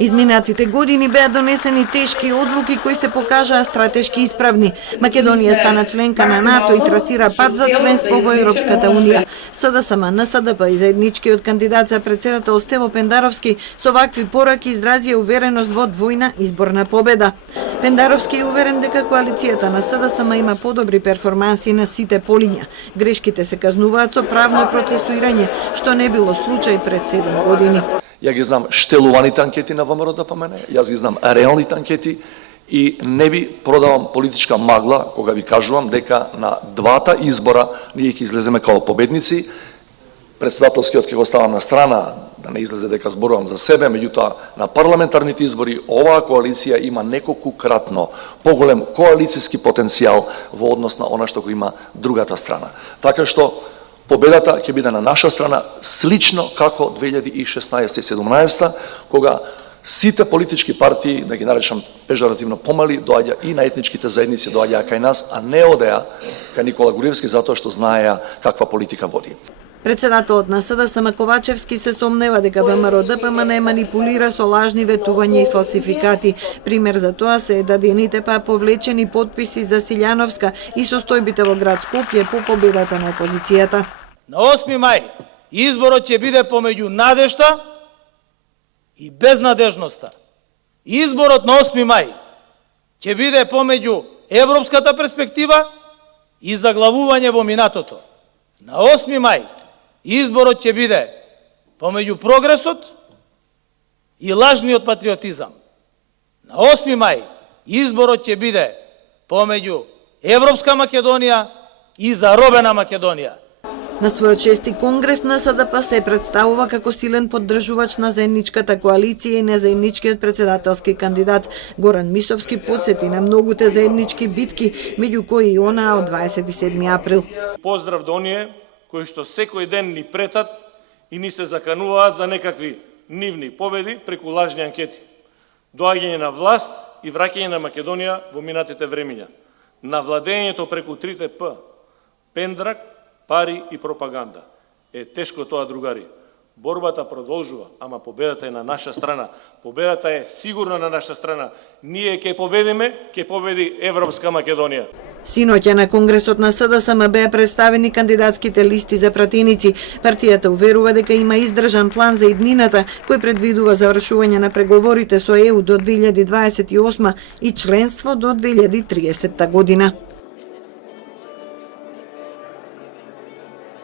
Изминатите години беа донесени тешки одлуки кои се покажаа стратешки исправни. Македонија стана членка на НАТО и трасира пат за членство во Европската унија. СДСМ, НСДП и заедничкиот кандидат за председател Стево Пендаровски со вакви пораки изразија увереност во двојна изборна победа. Пендаровски е уверен дека коалицијата на СДСМ има подобри перформанси на сите полиња. Грешките се казнуваат со правно процесуирање, што не било случај пред 7 години. Ја ги знам штелуваните анкети на ВМРО-ДПМН, јас ги знам реалните анкети и не би продавам политичка магла кога ви кажувам дека на двата избора ние ќе излеземе као победници. Председателскиот ќе го ставам на страна, да не излезе дека зборувам за себе, меѓутоа на парламентарните избори оваа коалиција има неколкукратно поголем коалициски потенцијал во однос на она што го има другата страна. Така што победата ќе биде на наша страна, слично како 2016-17, кога сите политички партии, да ги наречам пежоративно помали, доаѓа и на етничките заедници, доаѓаа кај нас, а не одеа кај Никола Гуриевски затоа што знаеа каква политика води. Председателот на СДСМ Ковачевски се сомнева дека ВМРО-ДПМН манипулира со лажни ветувања и фалсификати. Пример за тоа се дадените па повлечени потписи за Силјановска и состојбите во град Скопје по победата на опозицијата. На 8 мај изборот ќе биде помеѓу надежта и безнадежноста. Изборот на 8 мај ќе биде помеѓу европската перспектива и заглавување во минатото. На 8 мај изборот ќе биде помеѓу прогресот и лажниот патриотизам. На 8 мај изборот ќе биде помеѓу Европска Македонија и заробена Македонија. На својот 6-ти конгрес на СДП се представува како силен поддржувач на заедничката коалиција и на заедничкиот председателски кандидат. Горан Мисовски подсети на многуте заеднички битки, меѓу кои и онаа од 27 април. Поздрав до оние кои што секој ден ни претат и ни се закануваат за некакви нивни победи преку лажни анкети. Доаѓање на власт и враќање на Македонија во минатите времиња. На владењето преку 3 П, пендрак, пари и пропаганда. Е тешко тоа, другари. Борбата продолжува, ама победата е на наша страна. Победата е сигурно на наша страна. Ние ќе победиме, ќе победи Европска Македонија. Синоќа на Конгресот на СДСМ беа представени кандидатските листи за пратеници. Партијата уверува дека има издржан план за иднината, кој предвидува завршување на преговорите со ЕУ до 2028 и членство до 2030 година.